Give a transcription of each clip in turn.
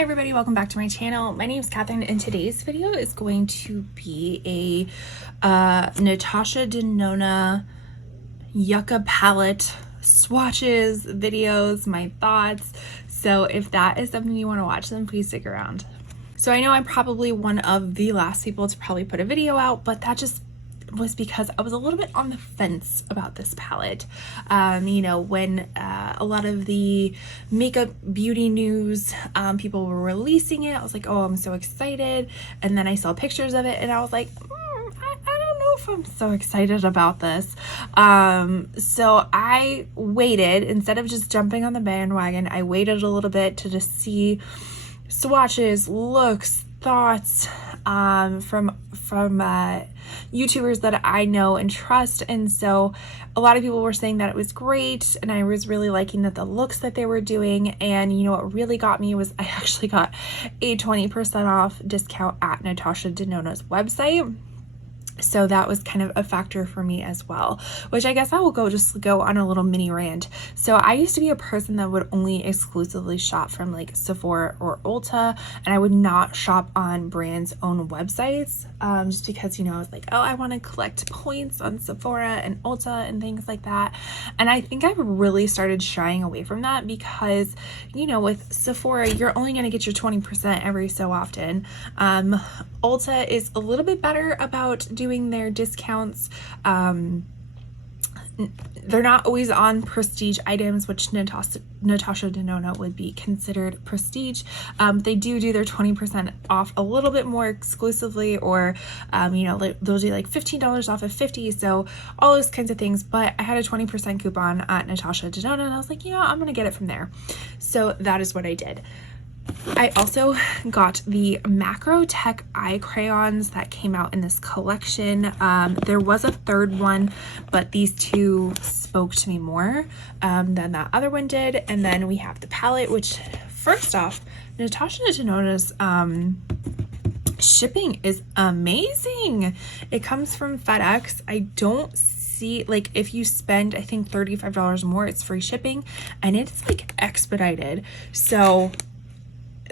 Hi everybody, welcome back to my channel. My name is Catherine and today's video is going to be a Natasha Denona Yucca palette swatches videos, my thoughts. So if that is something you want to watch, then please stick around. So I know I'm probably one of the last people to probably put a video out, but that just was because I was a little bit on the fence about this palette. You know, when a lot of the makeup beauty news, people were releasing it, I was like, oh, I'm so excited. And then I saw pictures of it and I was like, I don't know if I'm so excited about this. So I waited, instead of just jumping on the bandwagon, I waited a little bit to just see swatches, looks, thoughts from YouTubers that I know and trust. And so a lot of people were saying that it was great, and I was really liking the looks that they were doing. And you know what really got me was I actually got a 20% off discount at Natasha Denona's website. So that was kind of a factor for me as well, which I guess I will just go on a little mini rant. So I used to be a person that would only exclusively shop from like Sephora or Ulta, and I would not shop on brands' own websites, just because, you know, I was like, oh, I want to collect points on Sephora and Ulta and things like that. And I think I've really started shying away from that because, you know, with Sephora, you're only going to get your 20% every so often. Ulta is a little bit better about doing their discounts. They're not always on prestige items, which Natasha Denona would be considered prestige. They do their 20% off a little bit more exclusively, or you know, they'll do like $15 off of 50, so all those kinds of things. But I had a 20% coupon at Natasha Denona and I was like, you know, I'm gonna get it from there. So that is what I did. I also got the Macro Tech eye crayons that came out in this collection. There was a third one, but these two spoke to me more than that other one did. And then we have the palette, which, first off, Natasha Denona's shipping is amazing. It comes from FedEx. I don't see, like, if you spend, I think $35 more, it's free shipping, and it's like expedited. So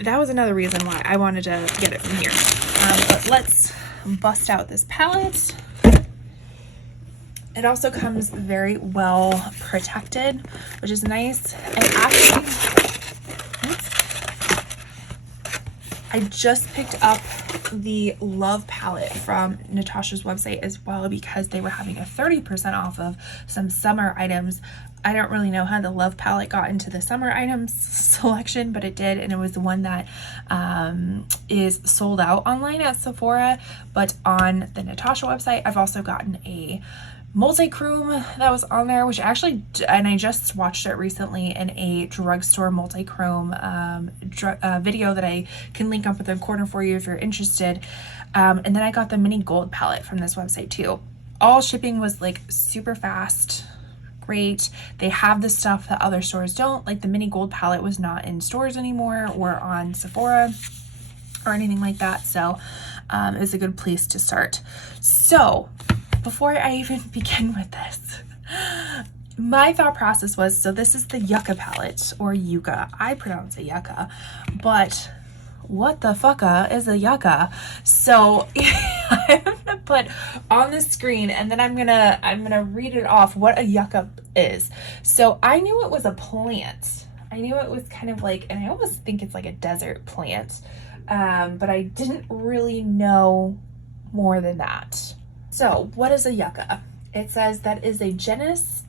that was another reason why I wanted to get it from here. But let's bust out this palette. It also comes very well protected, which is nice. And actually, I just picked up the Love palette from Natasha's website as well, because they were having a 30% off of some summer items. I don't really know how the Love palette got into the summer items selection, but it did, and it was the one that is sold out online at Sephora. But on the Natasha website, I've also gotten a multi-chrome that was on there, which actually, and I just watched it recently in a drugstore multi-chrome video that I can link up in the corner for you if you're interested. And then I got the mini gold palette from this website too. All shipping was like super fast. Great. They have the stuff that other stores don't. Like the mini gold palette was not in stores anymore or on Sephora or anything like that. So it was a good place to start. So before I even begin with this, my thought process was, so this is the Yucca palette, or Yucca. I pronounce it Yucca, but what the fucka is a yucca? So I'm gonna put on the screen, and then I'm gonna read it off what a yucca is. So I knew it was a plant. I knew it was kind of like, and I almost think it's like a desert plant, but I didn't really know more than that. So what is a yucca? It says that is a genus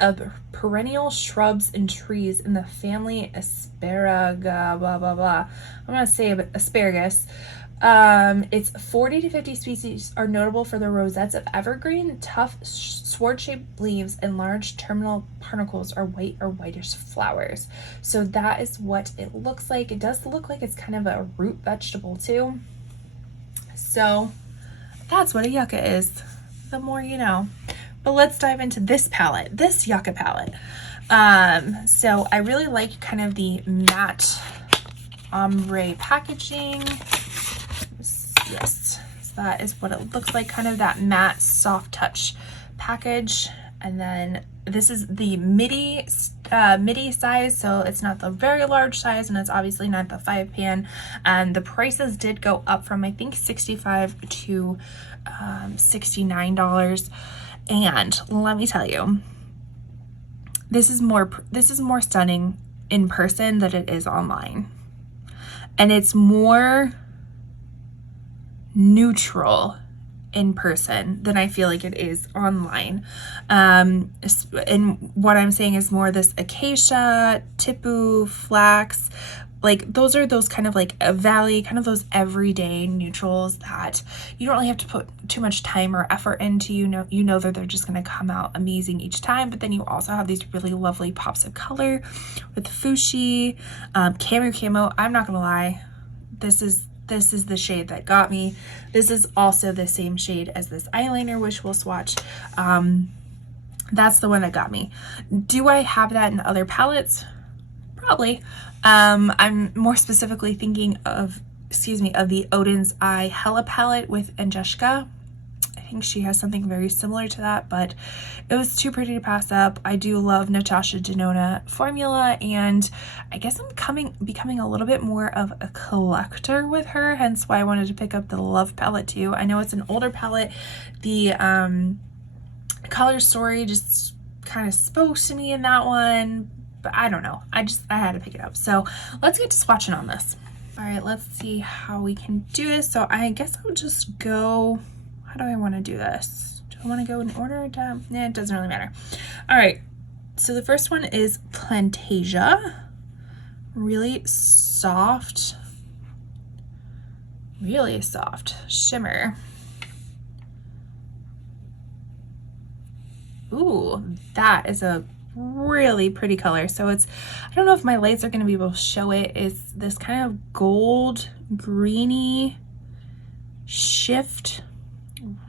of perennial shrubs and trees in the family Asparaga, blah blah blah. I'm gonna say asparagus. It's 40 to 50 species are notable for their rosettes of evergreen, tough, sword-shaped leaves, and large terminal particles or white or whitish flowers. So that is what it looks like. It does look like it's kind of a root vegetable too. So that's what a yucca is. The more you know. But let's dive into this palette, this Yucca palette. So I really like kind of the matte ombre packaging. Yes, so that is what it looks like, kind of that matte soft touch package. And then this is the midi midi size, so it's not the very large size, and it's obviously not the 5-pan. And the prices did go up from I think $65 to $69. And let me tell you, this is more stunning in person than it is online, and it's more neutral in person than I feel like it is online. And what I'm saying is more this acacia, tipu, flax, like those are those kind of like a valley, kind of those everyday neutrals that you don't really have to put too much time or effort into. You know that they're just going to come out amazing each time. But then you also have these really lovely pops of color with fuchsia, camo. I'm not gonna lie, this is the shade that got me. This is also the same shade as this eyeliner, which we'll swatch. That's the one that got me. Do I have that in other palettes? Probably. I'm more specifically thinking of, the Odin's Eye Hella palette with Angelica. I think she has something very similar to that, but it was too pretty to pass up. I do love Natasha Denona formula, and I guess I'm becoming a little bit more of a collector with her, hence why I wanted to pick up the Love palette too. I know it's an older palette. The color story just kind of spoke to me in that one, but I don't know. I had to pick it up. So let's get to swatching on this. All right, let's see how we can do this. So I guess I'll just go, how do I want to do this? Do I want to go in order? Yeah, it doesn't really matter. All right, so the first one is Plantasia. Really soft shimmer. Ooh, that is a really pretty color. So it's, I don't know if my lights are going to be able to show it. It's this kind of gold greeny shift.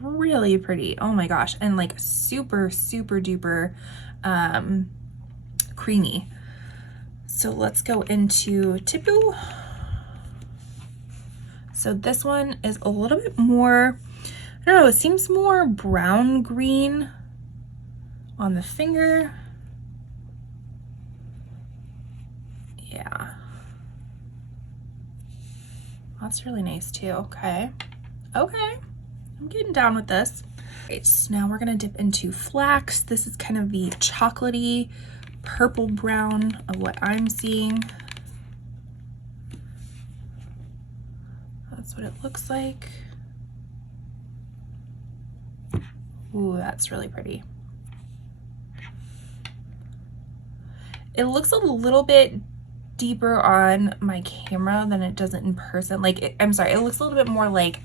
Really pretty. Oh my gosh. And like super duper creamy. So let's go into Tipu. So this one is a little bit more, I don't know, it seems more brown green on the finger. Yeah, that's really nice too. Okay, I'm getting down with this. Right, so now we're gonna dip into Flax. This is kind of the chocolatey purple brown of what I'm seeing. That's what it looks like. Ooh, that's really pretty. It looks a little bit deeper on my camera than it does in person. Like, I'm sorry, it looks a little bit more like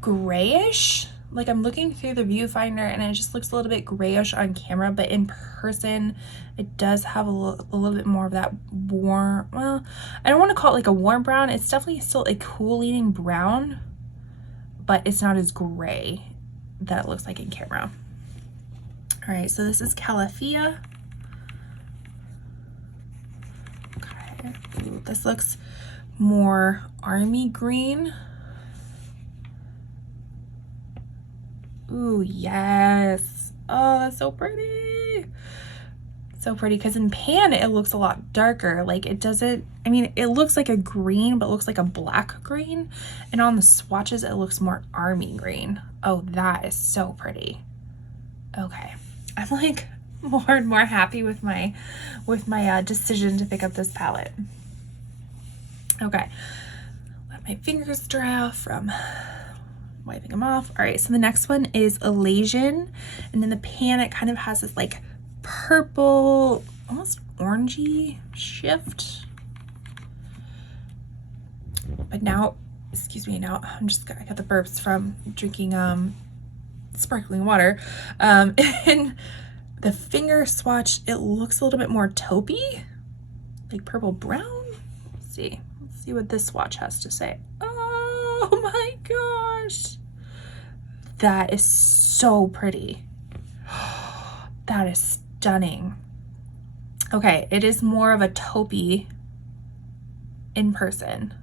grayish. Like I'm looking through the viewfinder and it just looks a little bit grayish on camera, but in person it does have a little bit more of that warm, well, I don't want to call it like a warm brown. It's definitely still a cool leaning brown, but it's not as gray that it looks like in camera. All right, so this is Calafia. Okay, ooh, this looks more army green. Ooh, yes. Oh, that's so pretty. So pretty, because in pan it looks a lot darker. Like it doesn't, I mean, it looks like a green, but it looks like a black green. And on the swatches, it looks more army green. Oh, that is so pretty. Okay. I'm like more and more happy with my decision to pick up this palette. Okay. Let my fingers dry off from wiping them off. All right, so the next one is Elasian, and in the pan it kind of has this like purple, almost orangey shift. But now, excuse me, now I got the burps from drinking sparkling water. And the finger swatch, it looks a little bit more taupey, like purple brown. Let's see what this swatch has to say. Oh my gosh, that is so pretty. That is stunning. Okay, it is more of a taupey in person.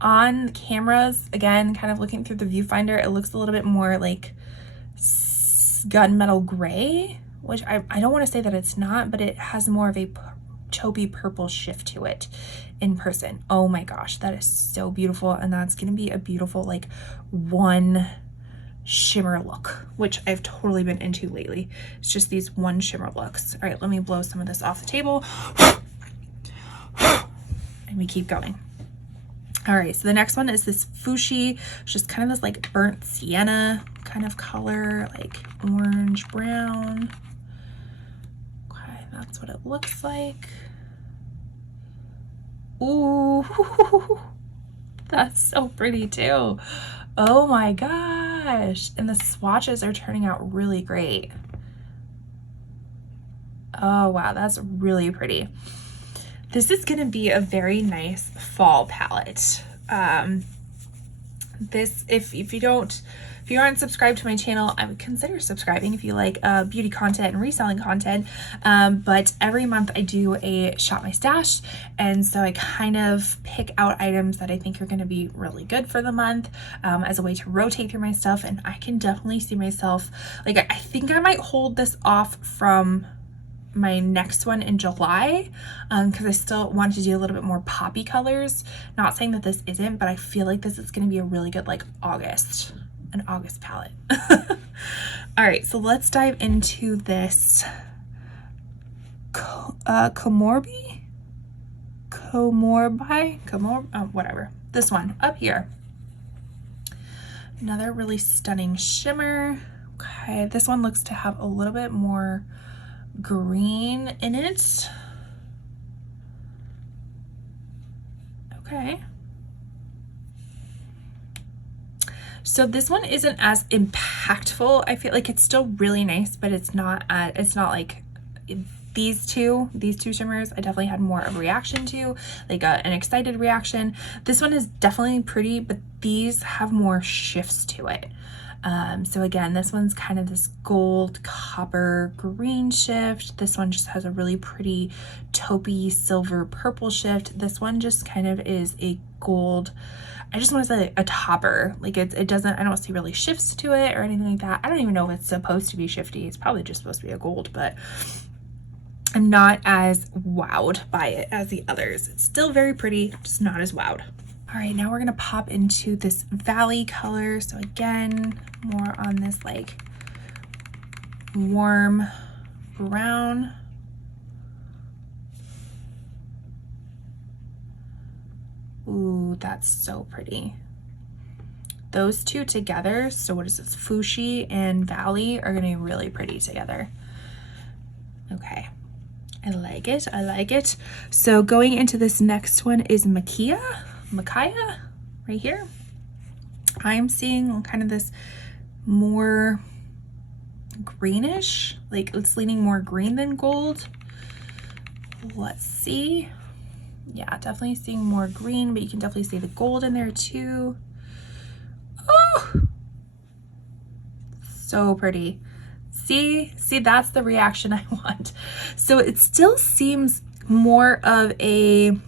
On cameras, again, kind of looking through the viewfinder, it looks a little bit more like gunmetal gray, which I don't want to say that it's not, but it has more of a taupey purple shift to it in person. Oh my gosh, that is so beautiful. And that's going to be a beautiful like one shimmer look, which I've totally been into lately. It's just these one shimmer looks. All right, let me blow some of this off the table and we keep going. All right, so the next one is this Fushi, just kind of this like burnt sienna kind of color, like orange brown. Okay, that's what it looks like. Ooh, that's so pretty too. Oh my gosh. And the swatches are turning out really great. Oh wow, that's really pretty. This is going to be a very nice fall palette. This, if you aren't subscribed to my channel, I would consider subscribing if you like beauty content and reselling content. But every month I do a shop my stash, and so I kind of pick out items that I think are going to be really good for the month as a way to rotate through my stuff. And I can definitely see myself, like, I think I might hold this off from my next one in July because I still want to do a little bit more poppy colors. Not saying that this isn't, but I feel like this is going to be a really good like an August palette. All right, so let's dive into this whatever, this one up here. Another really stunning shimmer. Okay, this one looks to have a little bit more green in it. Okay. So this one isn't as impactful. I feel like it's still really nice, but it's not like these two shimmers. I definitely had more of a reaction to, like an excited reaction. This one is definitely pretty, but these have more shifts to it. So again, this one's kind of this gold, copper, green shift. This one just has a really pretty taupey, silver, purple shift. This one just kind of is a gold, I just want to say a topper. Like it doesn't, I don't see really shifts to it or anything like that. I don't even know if it's supposed to be shifty. It's probably just supposed to be a gold, but I'm not as wowed by it as the others. It's still very pretty, just not as wowed. All right, now we're gonna pop into this Valley color. So again, more on this like warm brown. Ooh, that's so pretty. Those two together, so what is this, Fushi and Valley, are gonna be really pretty together. Okay, I like it, I like it. So going into this next one is Micaiah, right here. I'm seeing kind of this more greenish, like it's leaning more green than gold. Let's see. Yeah, definitely seeing more green, but you can definitely see the gold in there too. Oh, so pretty. See, that's the reaction I want. So it still seems more of a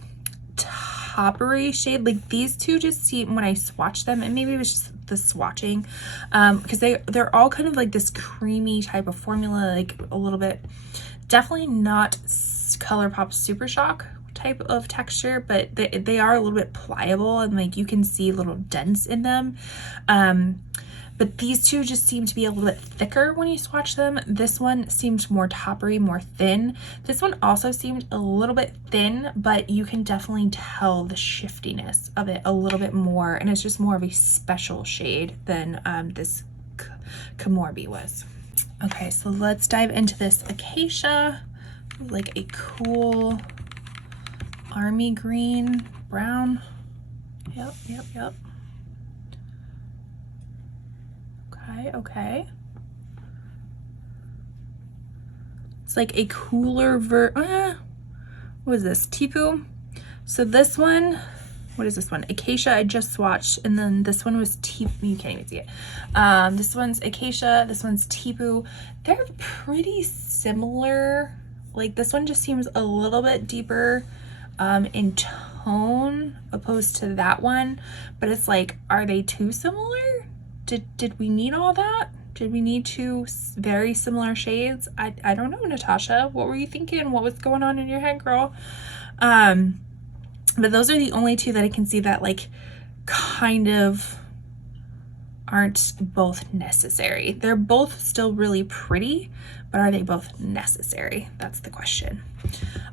toppery shade. Like these two just seem, when I swatch them, and maybe it was just the swatching, because they're all kind of like this creamy type of formula, like a little bit, definitely not ColourPop Super Shock type of texture, but they are a little bit pliable and like you can see little dents in them. But these two just seem to be a little bit thicker when you swatch them. This one seemed more toppery, more thin. This one also seemed a little bit thin, but you can definitely tell the shiftiness of it a little bit more, and it's just more of a special shade than this Komorbi was. Okay, so let's dive into this Acacia, like a cool army green, brown. Yep. Okay. It's like a cooler what is this, Tipu? So this one, what is this one? Acacia I just swatched, and then this one was Tipu. You can't even see it. This one's Acacia, this one's Tipu. They're pretty similar. Like this one just seems a little bit deeper in tone opposed to that one, but it's like, are they too similar? Did we need all that? Did we need two very similar shades? I don't know, Natasha. What were you thinking? What was going on in your head, girl? But those are the only two that I can see that like kind of aren't both necessary. They're both still really pretty, but are they both necessary? That's the question.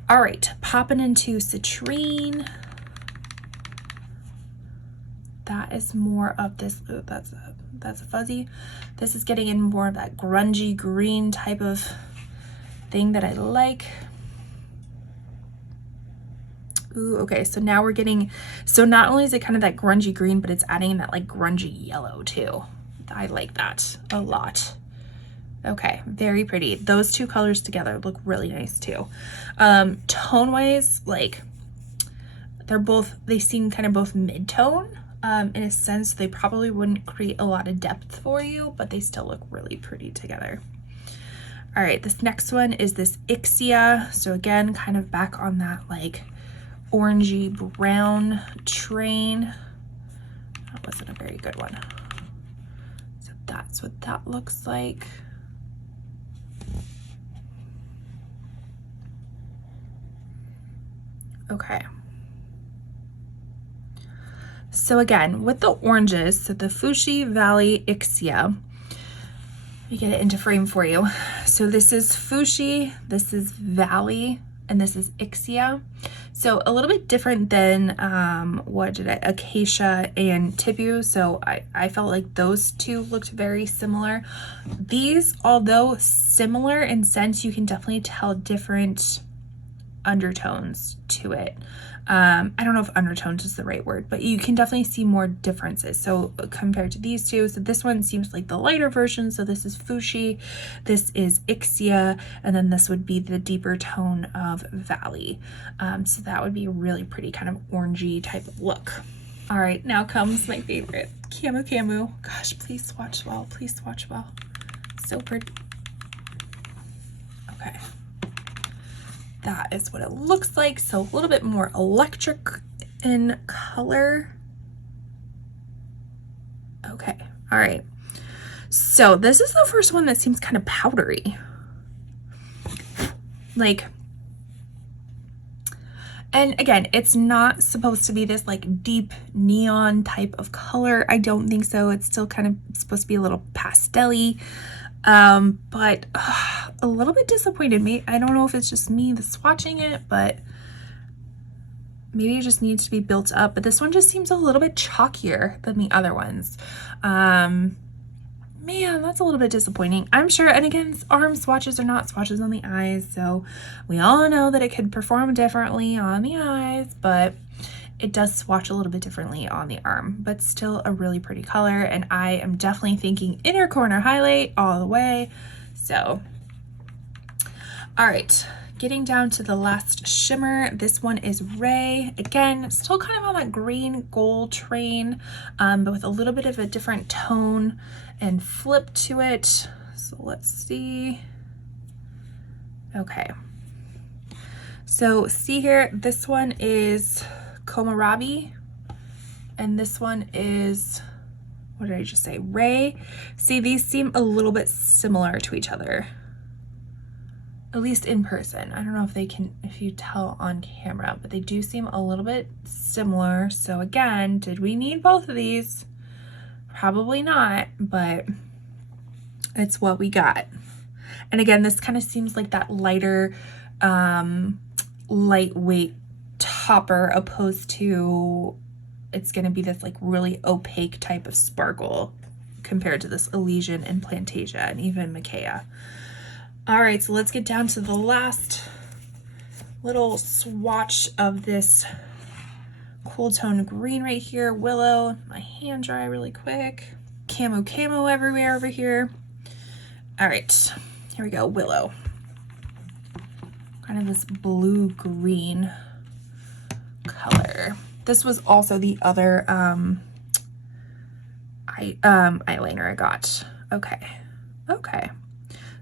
All right, popping into citrine. That is more of this. Ooh, that's a fuzzy. This is getting in more of that grungy green type of thing that I like. Ooh, okay, so now we're getting, so not only is it kind of that grungy green, but it's adding in that like grungy yellow too. I like that a lot. Okay, very pretty. Those two colors together look really nice too. Tone wise, like they seem kind of both mid-tone. In a sense, they probably wouldn't create a lot of depth for you, but they still look really pretty together. All right, this next one is this Ixia. So again, kind of back on that like orangey brown train. That wasn't a very good one. So that's what that looks like. Okay. So again, with the oranges, so the Fushi Valley Ixia, let me get it into frame for you. So this is Fushi, this is Valley, and this is Ixia. So a little bit different than Acacia and Tipu. So I felt like those two looked very similar. These, although similar in sense, you can definitely tell different undertones to it. I don't know if undertones is the right word, but you can definitely see more differences. So compared to these two, so this one seems like the lighter version. So this is Fushi, this is Ixia, and then this would be the deeper tone of Valley. So that would be a really pretty kind of orangey type of look. All right, now comes my favorite, Camu Camu. Gosh, please swatch well, please swatch well. So pretty. Okay. That is what it looks like. So a little bit more electric in color. Okay, all right. So this is the first one that seems kind of powdery. Like, and again, it's not supposed to be this like deep neon type of color. I don't think so. It's still kind of supposed to be a little pastel-y. But a little bit disappointed me. I don't know if it's just me that's swatching it, but maybe it just needs to be built up. But this one just seems a little bit chalkier than the other ones. Man, that's a little bit disappointing. I'm sure, and again, arm swatches are not swatches on the eyes, so we all know that it could perform differently on the eyes, but it does swatch a little bit differently on the arm, but still a really pretty color. And I am definitely thinking inner corner highlight all the way. So, all right, getting down to the last shimmer. This one is Ray. Again, still kind of on that green gold train, but with a little bit of a different tone and flip to it. So let's see. Okay. So see here, this one is Kohlrabi, and this one is, what did I just say, Ray. See, these seem a little bit similar to each other, at least in person. I don't know if you tell on camera, but they do seem a little bit similar. So again, did we need both of these? Probably not, but it's what we got. And again, this kind of seems like that lighter, lightweight topper, opposed to it's going to be this like really opaque type of sparkle compared to this Elysian and Plantasia and even Micaiah. All right, so let's get down to the last little swatch of this cool tone green right here. Willow. My hand dry really quick. Camo camo everywhere over here. All right, here we go. Willow. Kind of this blue green color. This was also the other eyeliner I got. Okay.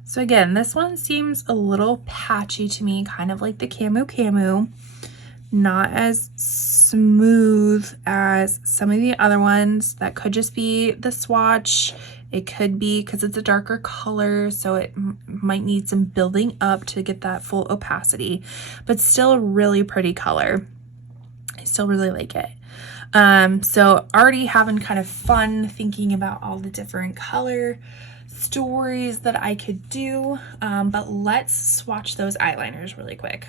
So again, this one seems a little patchy to me, kind of like the Camu Camu. Not as smooth as some of the other ones. That could just be the swatch It could be because it's a darker color, so it might need some building up to get that full opacity, but still a really pretty color. I still really like it. So already having kind of fun thinking about all the different color stories that I could do, but let's swatch those eyeliners really quick.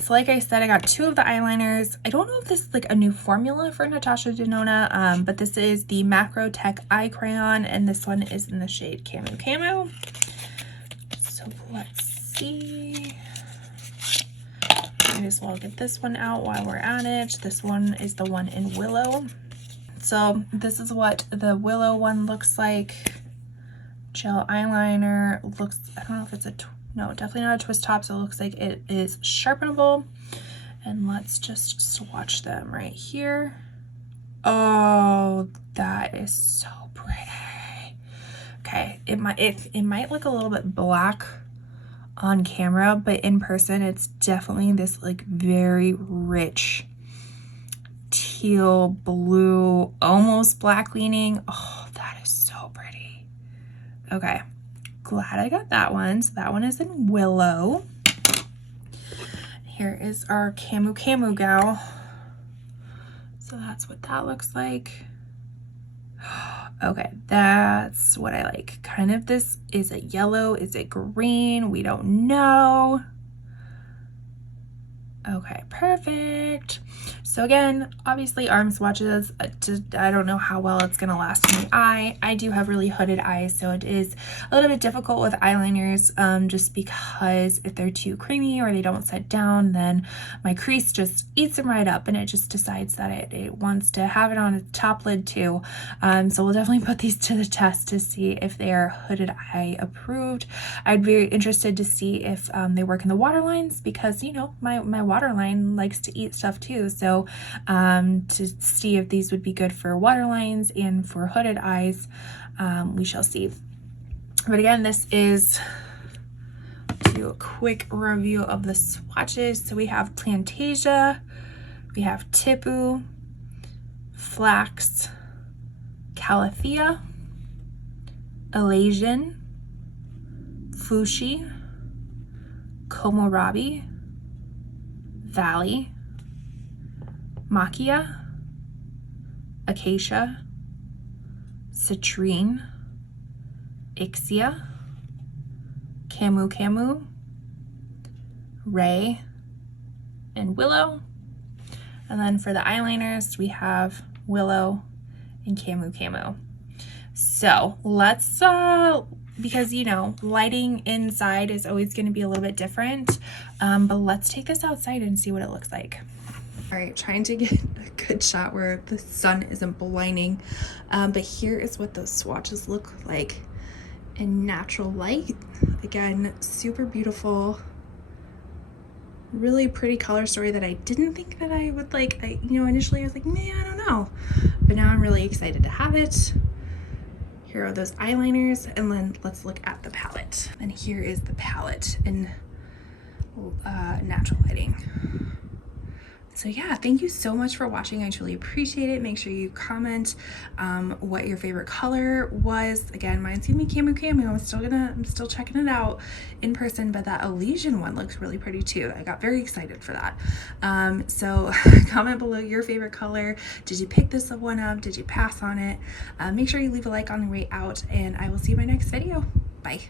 So like I said, I got 2 of the eyeliners. I don't know if this is like a new formula for Natasha Denona, but this is the Macro Tech Eye Crayon, and this one is in the shade Camo Camo. So let's see. Might as well get this one out while we're at it. This one is the one in Willow. So this is what the Willow one looks like. Gel eyeliner looks, I don't know if it's no, definitely not a twist top, so it looks like it is sharpenable. And let's just swatch them right here. Oh, that is so pretty. Okay, it might look a little bit black on camera, but in person it's definitely this like very rich teal blue, almost black leaning. Oh, that is so pretty. Okay, glad I got that one. So that one is in Willow. Here is our Camo Camo gal. So that's what that looks like. Okay, that's what I like. Kind of this, is it yellow? Is it green? We don't know. Okay, perfect. So again, obviously arm swatches, I don't know how well it's going to last in the eye. I do have really hooded eyes, so it is a little bit difficult with eyeliners, just because if they're too creamy or they don't set down, then my crease just eats them right up and it just decides that it wants to have it on its top lid too. So we'll definitely put these to the test to see if they are hooded eye approved. I'd be interested to see if they work in the waterlines, because you know my waterline likes to eat stuff too, so to see if these would be good for waterlines and for hooded eyes, we shall see. But again, this is do a quick review of the swatches. So we have Plantasia, we have Tipu, Flax, Calathea, Elasian, Fushi, Komorabi, Valley, Maquia, Acacia, Citrine, Ixia, Camu Camu, Ray, and Willow. And then for the eyeliners, we have Willow and Camu Camu. So let's, because you know, lighting inside is always going to be a little bit different, but let's take this outside and see what it looks like. All right, trying to get a good shot where the sun isn't blinding, but here is what those swatches look like in natural light. Again, super beautiful, really pretty color story that I didn't think that I would like. Initially I was like, man, I don't know, but now I'm really excited to have it. Here are those eyeliners, and then let's look at the palette. And here is the palette in natural lighting. So yeah, thank you so much for watching. I truly appreciate it. Make sure you comment what your favorite color was. Again, mine's gonna be Camu Camu. I'm still checking it out in person, but that Elasian one looks really pretty too. I got very excited for that. So comment below your favorite color. Did you pick this one up? Did you pass on it? Make sure you leave a like on the way out, and I will see you in my next video. Bye.